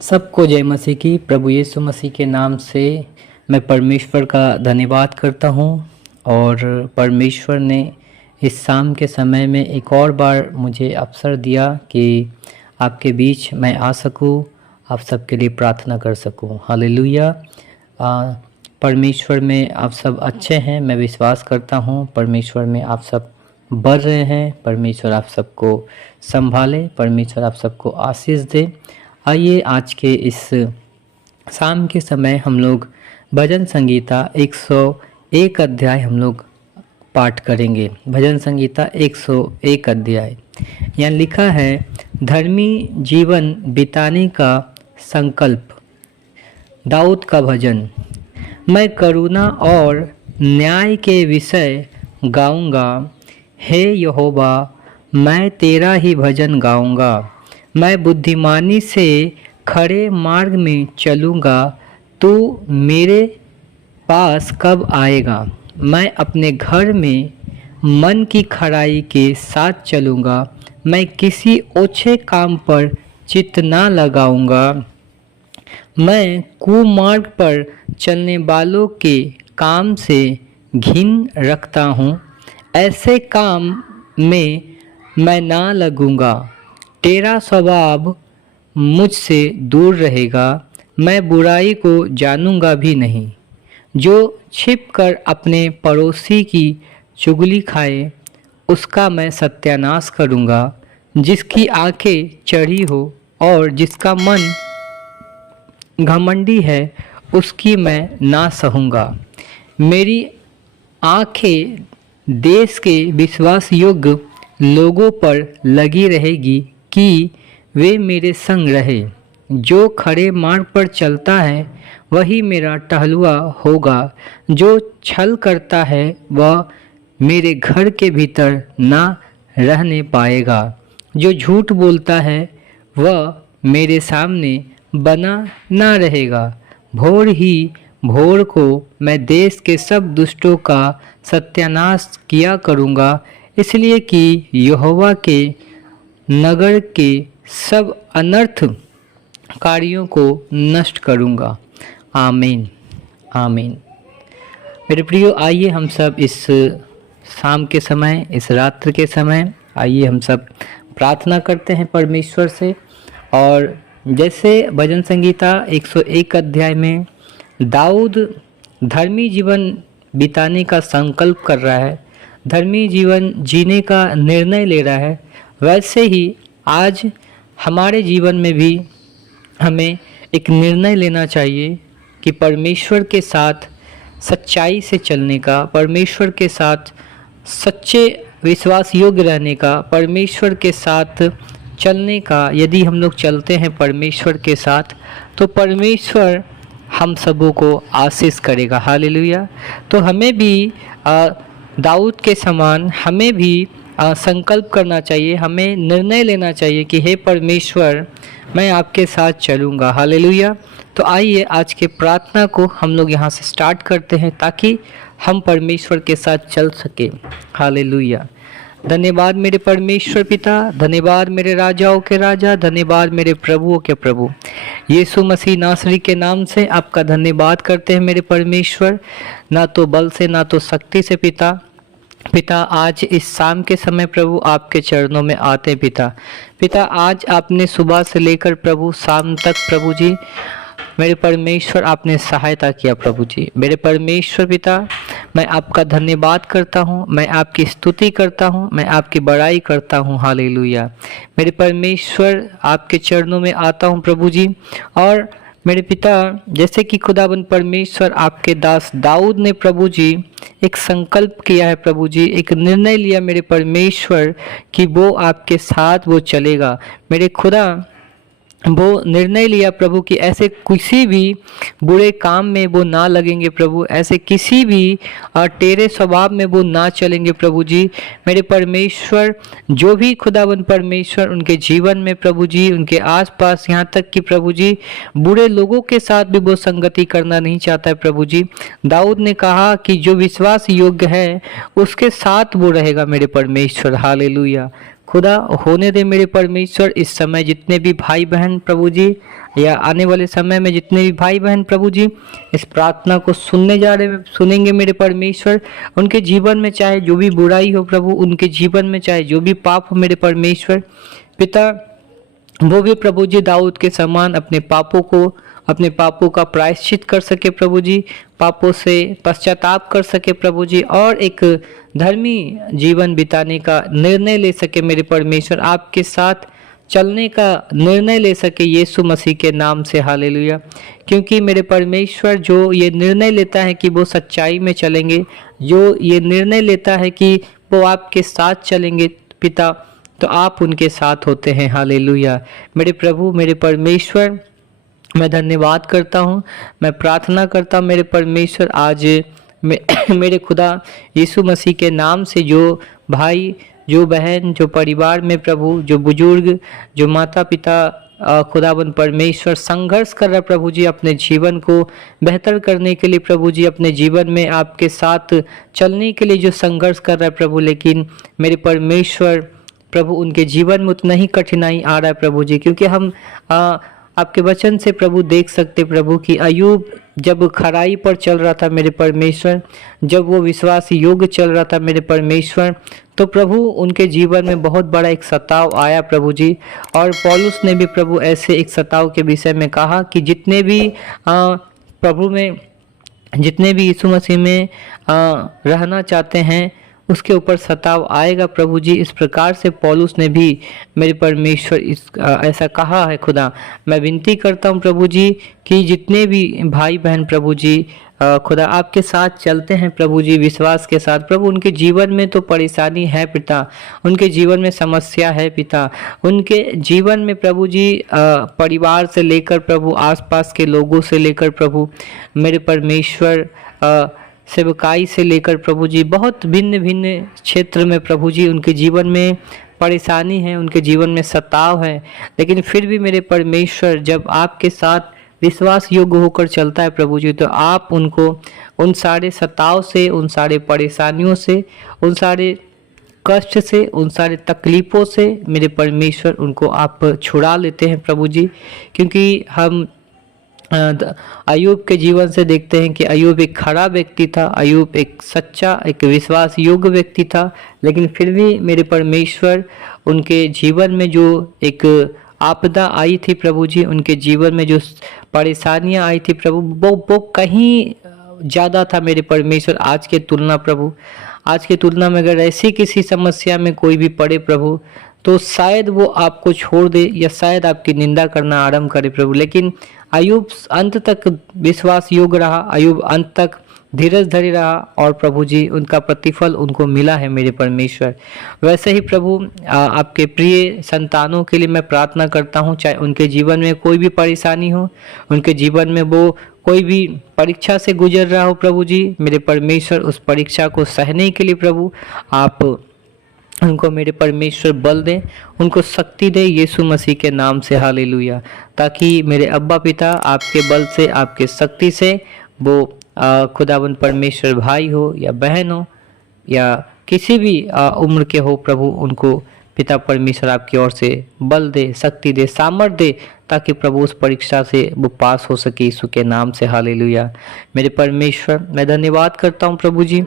सबको जय मसीह की। प्रभु यीशु मसीह के नाम से मैं परमेश्वर का धन्यवाद करता हूँ। और परमेश्वर ने इस शाम के समय में एक और बार मुझे अवसर दिया कि आपके बीच मैं आ सकूँ, आप सबके लिए प्रार्थना कर सकूँ। हालेलुया। परमेश्वर में आप सब अच्छे हैं, मैं विश्वास करता हूँ। परमेश्वर में आप सब बढ़ रहे हैं। परमेश्वर आप सबको संभाले, परमेश्वर आप सबको आशीष दे। आइए आज के इस शाम के समय हम लोग भजन संगीता 101 अध्याय हम लोग पाठ करेंगे। भजन संगीता 101 अध्याय। यहाँ लिखा है, धर्मी जीवन बिताने का संकल्प। दाऊद का भजन। मैं करुणा और न्याय के विषय गाऊंगा। हे यहोवा, मैं तेरा ही भजन गाऊंगा। मैं बुद्धिमानी से खड़े मार्ग में चलूँगा। तू मेरे पास कब आएगा? मैं अपने घर में मन की खड़ाई के साथ चलूँगा। मैं किसी ओछे काम पर चित्त ना लगाऊँगा। मैं कुमार्ग पर चलने वालों के काम से घिन रखता हूँ। ऐसे काम में मैं ना लगूँगा। तेरा स्वभाव मुझसे दूर रहेगा। मैं बुराई को जानूंगा भी नहीं। जो छिपकर अपने पड़ोसी की चुगली खाए, उसका मैं सत्यानाश करूंगा। जिसकी आंखें चढ़ी हो और जिसका मन घमंडी है, उसकी मैं ना सहूँगा। मेरी आंखें देश के विश्वास योग्य लोगों पर लगी रहेगी कि वे मेरे संग रहे। जो खड़े मार्ग पर चलता है वही मेरा टहलुआ होगा। जो छल करता है वह मेरे घर के भीतर ना रहने पाएगा। जो झूठ बोलता है वह मेरे सामने बना ना रहेगा। भोर ही भोर को मैं देश के सब दुष्टों का सत्यानाश किया करूँगा, इसलिए कि यहोवा के नगर के सब अनर्थ कार्यों को नष्ट करूँगा। आमीन, आमीन। मेरे प्रियो, आइए हम सब इस शाम के समय, इस रात्र के समय, आइए हम सब प्रार्थना करते हैं परमेश्वर से। और जैसे भजन संगीता 101 अध्याय में दाऊद धर्मी जीवन बिताने का संकल्प कर रहा है, धर्मी जीवन जीने का निर्णय ले रहा है, वैसे ही आज हमारे जीवन में भी हमें एक निर्णय लेना चाहिए कि परमेश्वर के साथ सच्चाई से चलने का, परमेश्वर के साथ सच्चे विश्वास योग्य रहने का, परमेश्वर के साथ चलने का। यदि हम लोग चलते हैं परमेश्वर के साथ तो परमेश्वर हम सबों को आशीष करेगा। हालेलुया। तो हमें भी दाऊद के समान हमें भी संकल्प करना चाहिए, हमें निर्णय लेना चाहिए कि हे परमेश्वर, मैं आपके साथ चलूँगा। हालेलुया। तो आइए आज के प्रार्थना को हम लोग यहाँ से स्टार्ट करते हैं ताकि हम परमेश्वर के साथ चल सके। हालेलुया। धन्यवाद मेरे परमेश्वर पिता, धन्यवाद मेरे राजाओं के राजा, धन्यवाद मेरे प्रभुओं के प्रभु। यीशु मसीह नासरी के नाम से आपका धन्यवाद करते हैं मेरे परमेश्वर। ना तो बल से ना तो शक्ति से पिता आज इस शाम के समय प्रभु आपके चरणों में आते हैं पिता आज आपने सुबह से लेकर प्रभु शाम तक प्रभु जी मेरे परमेश्वर आपने सहायता किया प्रभु जी। मेरे परमेश्वर पिता, मैं आपका धन्यवाद करता हूँ, मैं आपकी स्तुति करता हूँ, मैं आपकी बड़ाई करता हूँ। हालेलुया। मेरे परमेश्वर आपके चरणों में आता हूँ प्रभु जी। और मेरे पिता, जैसे कि खुदाबंद परमेश्वर आपके दास दाऊद ने प्रभु जी एक संकल्प किया है प्रभु जी, एक निर्णय लिया मेरे परमेश्वर कि वो आपके साथ वो चलेगा। मेरे खुदा, वो निर्णय लिया प्रभु कि ऐसे किसी भी बुरे काम में वो ना लगेंगे प्रभु, ऐसे किसी भी टेढ़े स्वभाव में वो ना चलेंगे प्रभु जी। मेरे परमेश्वर, जो भी खुदाबंद परमेश्वर उनके जीवन में प्रभु जी, उनके आसपास, यहाँ तक कि प्रभु जी बुरे लोगों के साथ भी वो संगति करना नहीं चाहता है प्रभु जी। दाऊद ने कहा कि जो विश्वास योग्य है उसके साथ वो रहेगा मेरे परमेश्वर। हालेलुया। खुदा होने दे मेरे परमेश्वर, इस समय जितने भी भाई बहन प्रभु जी या आने वाले समय में जितने भी भाई बहन प्रभु जी इस प्रार्थना को सुनेंगे मेरे परमेश्वर, उनके जीवन में चाहे जो भी बुराई हो प्रभु, उनके जीवन में चाहे जो भी पाप हो मेरे परमेश्वर पिता, वो भी प्रभु जी दाऊद के समान अपने पापों का प्रायश्चित कर सके प्रभु जी, पापों से पश्चाताप कर सके प्रभु जी, और एक धर्मी जीवन बिताने का निर्णय ले सके मेरे परमेश्वर, आपके साथ चलने का निर्णय ले सके यीशु मसीह के नाम से। हालेलुया। क्योंकि मेरे परमेश्वर जो ये निर्णय लेता है कि वो सच्चाई में चलेंगे, जो ये निर्णय लेता है कि वो आपके साथ चलेंगे पिता, तो आप उनके साथ होते हैं। हालेलुया। मेरे प्रभु मेरे परमेश्वर, मैं धन्यवाद करता हूँ, मैं प्रार्थना करता हूँ मेरे परमेश्वर, आज मेरे खुदा यीशु मसीह के नाम से जो भाई, जो बहन, जो परिवार में प्रभु, जो बुजुर्ग, जो माता पिता खुदाबंद परमेश्वर संघर्ष कर रहा प्रभु जी अपने जीवन को बेहतर करने के लिए प्रभु जी, अपने जीवन में आपके साथ चलने के लिए जो संघर्ष कर रहा है प्रभु, लेकिन मेरे परमेश्वर प्रभु उनके जीवन में उतना ही कठिनाई आ रहा है प्रभु जी, क्योंकि हम आपके वचन से प्रभु देख सकते प्रभु कि अयूब जब खराई पर चल रहा था मेरे परमेश्वर, जब वो विश्वास योग्य चल रहा था मेरे परमेश्वर, तो प्रभु उनके जीवन में बहुत बड़ा एक सताव आया प्रभु जी। और पौलुस ने भी प्रभु ऐसे एक सताव के विषय में कहा कि जितने भी प्रभु में, जितने भी यीशु मसीह में रहना चाहते हैं उसके ऊपर सताव आएगा प्रभु जी। इस प्रकार से पौलुस ने भी मेरे परमेश्वर ऐसा कहा है। खुदा मैं विनती करता हूँ प्रभु जी कि जितने भी भाई बहन प्रभु जी खुदा आपके साथ चलते हैं प्रभु जी विश्वास के साथ, प्रभु उनके जीवन में तो परेशानी है पिता, उनके जीवन में समस्या है पिता, उनके जीवन में प्रभु जी परिवार से लेकर प्रभु आसपास के लोगों से लेकर प्रभु मेरे परमेश्वर सेवकाई से लेकर प्रभु जी बहुत भिन्न भिन्न क्षेत्र में प्रभु जी उनके जीवन में परेशानी है, उनके जीवन में सताव है, लेकिन फिर भी मेरे परमेश्वर जब आपके साथ विश्वास योग्य होकर चलता है प्रभु जी, तो आप उनको उन सारे सताव से, उन सारे परेशानियों से, उन सारे कष्ट से, उन सारे तकलीफ़ों से मेरे परमेश्वर उनको आप छुड़ा लेते हैं प्रभु जी। क्योंकि हम अयूब के जीवन से देखते हैं कि अयूब एक खरा व्यक्ति था, अयूब एक सच्चा, एक विश्वास योग्य व्यक्ति था, लेकिन फिर भी मेरे परमेश्वर उनके जीवन में जो एक आपदा आई थी प्रभु जी, उनके जीवन में जो परेशानियां आई थी प्रभु, वो कहीं ज़्यादा था मेरे परमेश्वर आज के तुलना प्रभु। आज की तुलना में अगर ऐसी किसी समस्या में कोई भी पड़े प्रभु, तो शायद वो आपको छोड़ दे या शायद आपकी निंदा करना आरंभ करे प्रभु, लेकिन अयूब अंत तक विश्वास योग्य रहा, अयूब अंत तक धीरज धरे रहा और प्रभु जी उनका प्रतिफल उनको मिला है मेरे परमेश्वर। वैसे ही प्रभु आपके प्रिय संतानों के लिए मैं प्रार्थना करता हूँ, चाहे उनके जीवन में कोई भी परेशानी हो, उनके जीवन में वो कोई भी परीक्षा से गुजर रहा हो प्रभु जी, मेरे परमेश्वर उस परीक्षा को सहने के लिए प्रभु आप उनको मेरे परमेश्वर बल दें, उनको शक्ति दे यीशु मसीह के नाम से। हालेलुया। ताकि मेरे अब्बा पिता आपके बल से, आपके शक्ति से वो खुदावंद परमेश्वर भाई हो या बहन हो या किसी भी उम्र के हो प्रभु, उनको पिता परमेश्वर आपकी ओर से बल दे, शक्ति दे, सामर्थ दे, ताकि प्रभु उस परीक्षा से वो पास हो सके यीशु के नाम से। हालेलुया। मेरे परमेश्वर मैं धन्यवाद करता हूँ प्रभु जी,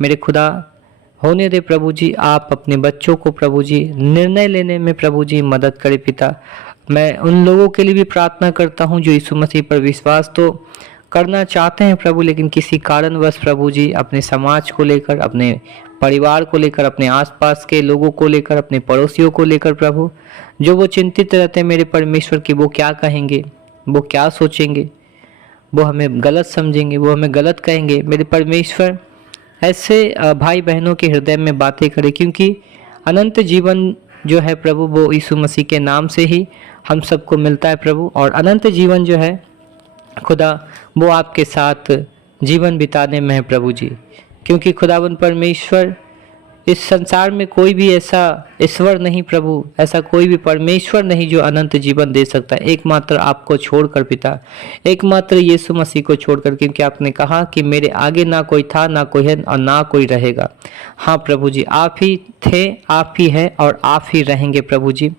मेरे खुदा होने दे प्रभु जी, आप अपने बच्चों को प्रभु जी निर्णय लेने में प्रभु जी मदद करें पिता। मैं उन लोगों के लिए भी प्रार्थना करता हूँ जो यीशु मसीह पर विश्वास तो करना चाहते हैं प्रभु, लेकिन किसी कारणवश प्रभु जी अपने समाज को लेकर, अपने परिवार को लेकर, अपने आसपास के लोगों को लेकर, अपने पड़ोसियों को लेकर प्रभु जो वो चिंतित रहते हैं मेरे परमेश्वर कि वो क्या कहेंगे, वो क्या सोचेंगे, वो हमें गलत समझेंगे, वो हमें गलत कहेंगे। मेरे परमेश्वर ऐसे भाई बहनों के हृदय में बातें करें, क्योंकि अनंत जीवन जो है प्रभु वो यीशु मसीह के नाम से ही हम सबको मिलता है प्रभु, और अनंत जीवन जो है खुदा वो आपके साथ जीवन बिताने में है प्रभु जी। क्योंकि खुदावन परमेश्वर इस संसार में कोई भी ऐसा ईश्वर नहीं प्रभु, ऐसा कोई भी परमेश्वर नहीं जो अनंत जीवन दे सकता है, एकमात्र आपको छोड़कर पिता, एकमात्र यीशु मसीह को छोड़कर, क्योंकि आपने कहा कि मेरे आगे ना कोई था, ना कोई है और ना कोई रहेगा। हाँ प्रभु जी, आप ही थे, आप ही हैं और आप ही रहेंगे प्रभु जी।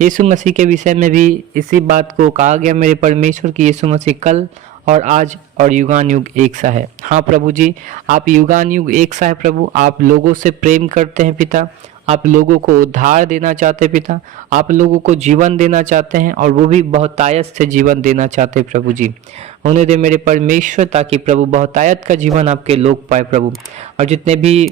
यीशु मसीह के विषय में भी इसी बात को कहा गया मेरे परमेश्वर की यीशु मसीह कल और आज और युगान युग एक सा है। हाँ प्रभु जी, आप युगान युग एक सा है प्रभु। आप लोगों से प्रेम करते हैं पिता, आप लोगों को उद्धार देना चाहते हैं पिता, आप लोगों को जीवन देना चाहते हैं और वो भी बहुतायत से जीवन देना चाहते हैं प्रभु जी। होने दे मेरे परमेश्वर, ताकि प्रभु बहुतायत का जीवन आपके लोग पाए प्रभु। और जितने भी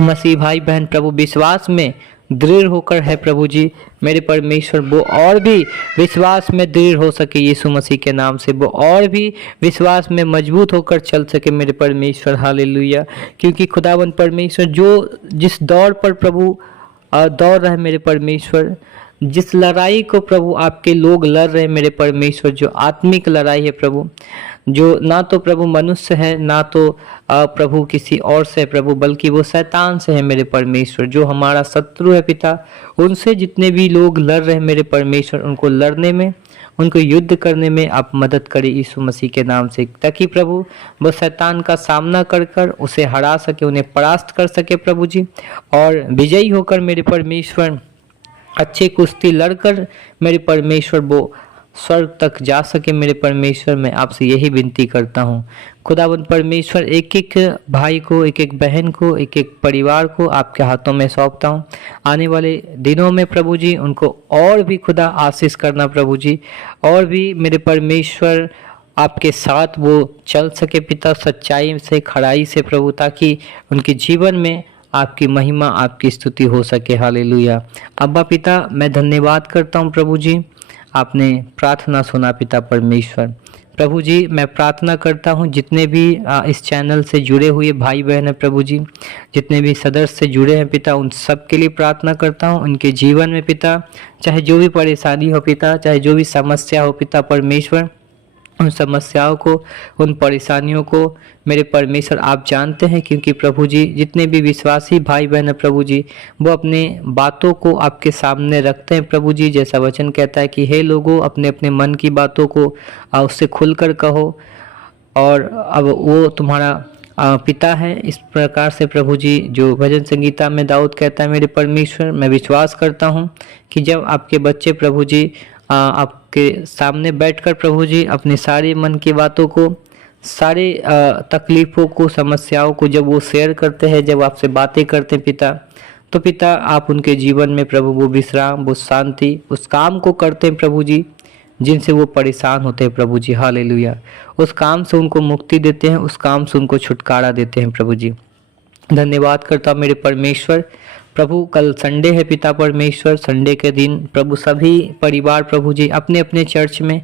मसीह भाई बहन प्रभु विश्वास में दृढ़ होकर है प्रभु जी, मेरे परमेश्वर वो और भी विश्वास में दृढ़ हो सके यीशु मसीह के नाम से, वो और भी विश्वास में मजबूत होकर चल सके मेरे परमेश्वर। हालेलुया। क्योंकि खुदावन परमेश्वर जो जिस दौर पर प्रभु दौड़ रहे मेरे परमेश्वर, जिस लड़ाई को प्रभु आपके लोग लड़ रहे मेरे परमेश्वर, जो आत्मिक लड़ाई है प्रभु, जो ना तो प्रभु मनुष्य है, ना तो प्रभु किसी और से प्रभु, बल्कि वो शैतान से है मेरे परमेश्वर, जो हमारा शत्रु है पिता। उनसे जितने भी लोग लड़ रहे हैं मेरे परमेश्वर, उनको लड़ने में, उनको युद्ध करने में आप मदद करें यीशु मसीह के नाम से, ताकि प्रभु वो शैतान का सामना कर कर उसे हरा सके, उन्हें परास्त कर सके प्रभु जी, और विजयी होकर मेरे परमेश्वर अच्छी कुश्ती लड़कर मेरे परमेश्वर वो स्वर्ग तक जा सके मेरे परमेश्वर। मैं आपसे यही विनती करता हूँ खुदावंद परमेश्वर, एक एक भाई को, एक एक बहन को, एक एक परिवार को आपके हाथों में सौंपता हूँ। आने वाले दिनों में प्रभु जी उनको और भी खुदा आशीष करना प्रभु जी, और भी मेरे परमेश्वर आपके साथ वो चल सके पिता, सच्चाई से, खड़ाई से प्रभु, ताकि उनके जीवन में आपकी महिमा, आपकी स्तुति हो सके। हालेलुया। अब्बा पिता, मैं धन्यवाद करता हूँ प्रभु जी, आपने प्रार्थना सुना पिता परमेश्वर। प्रभु जी, मैं प्रार्थना करता हूँ जितने भी इस चैनल से जुड़े हुए भाई बहन हैं प्रभु जी, जितने भी सदस्य जुड़े हैं पिता, उन सब के लिए प्रार्थना करता हूँ। उनके जीवन में पिता, चाहे जो भी परेशानी हो पिता, चाहे जो भी समस्या हो पिता परमेश्वर, उन समस्याओं को, उन परेशानियों को मेरे परमेश्वर आप जानते हैं, क्योंकि प्रभु जी जितने भी विश्वासी भाई बहन हैं प्रभु जी, वो अपने बातों को आपके सामने रखते हैं प्रभु जी। जैसा वचन कहता है कि हे लोगों, अपने अपने मन की बातों को उससे खुलकर कहो, और अब वो तुम्हारा पिता है। इस प्रकार से प्रभु जी, जो भजन संगीता में दाऊद कहता है मेरे परमेश्वर, मैं विश्वास करता हूँ कि जब आपके बच्चे प्रभु जी आपके सामने बैठकर प्रभु जी अपनी सारी मन की बातों को, सारे तकलीफ़ों को, समस्याओं को जब वो शेयर करते हैं, जब आपसे बातें करते हैं पिता, तो पिता आप उनके जीवन में प्रभु वो विश्राम, वो शांति, उस काम को करते हैं प्रभु जी जिनसे वो परेशान होते हैं प्रभु जी। हालेलुया। उस काम से उनको मुक्ति देते हैं, उस काम से उनको छुटकारा देते हैं प्रभु जी। धन्यवाद करता हूँ मेरे परमेश्वर। प्रभु कल संडे है पिता परमेश्वर, संडे के दिन प्रभु सभी परिवार प्रभु जी अपने अपने चर्च में,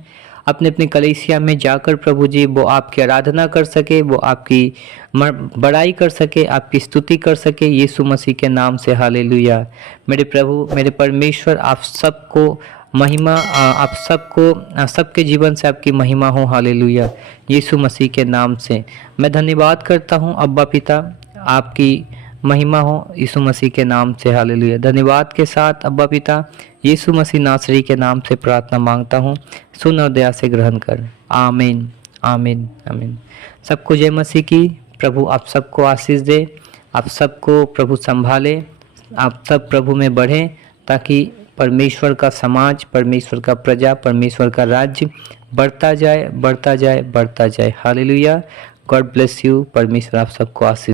अपने अपने कलीसिया में जाकर प्रभु जी वो आपकी आराधना कर सके, वो आपकी बड़ाई कर सके, आपकी स्तुति कर सके यीशु मसीह के नाम से। हालेलुया। मेरे प्रभु, मेरे परमेश्वर, आप सबको महिमा, आप सबको, सबके जीवन से आपकी महिमा हो। हालेलुया। यीशु मसीह के नाम से मैं धन्यवाद करता हूँ अब्बा पिता, आपकी महिमा हो यीशु मसीह के नाम से। हालेलुया। धन्यवाद के साथ अब्बा पिता, यीशु मसीह नासरी के नाम से प्रार्थना मांगता हूँ, सुन और दया से ग्रहण कर। आमीन, आमीन, आमीन। सबको जय मसीह की। प्रभु आप सबको आशीष दे, आप सबको प्रभु संभाले, आप सब प्रभु में बढ़ें, ताकि परमेश्वर का समाज, परमेश्वर का प्रजा, परमेश्वर का राज्य बढ़ता जाए, बढ़ता जाए, बढ़ता जाए। हालेलुया। God bless you. परमेश्वर आप सबको आशीष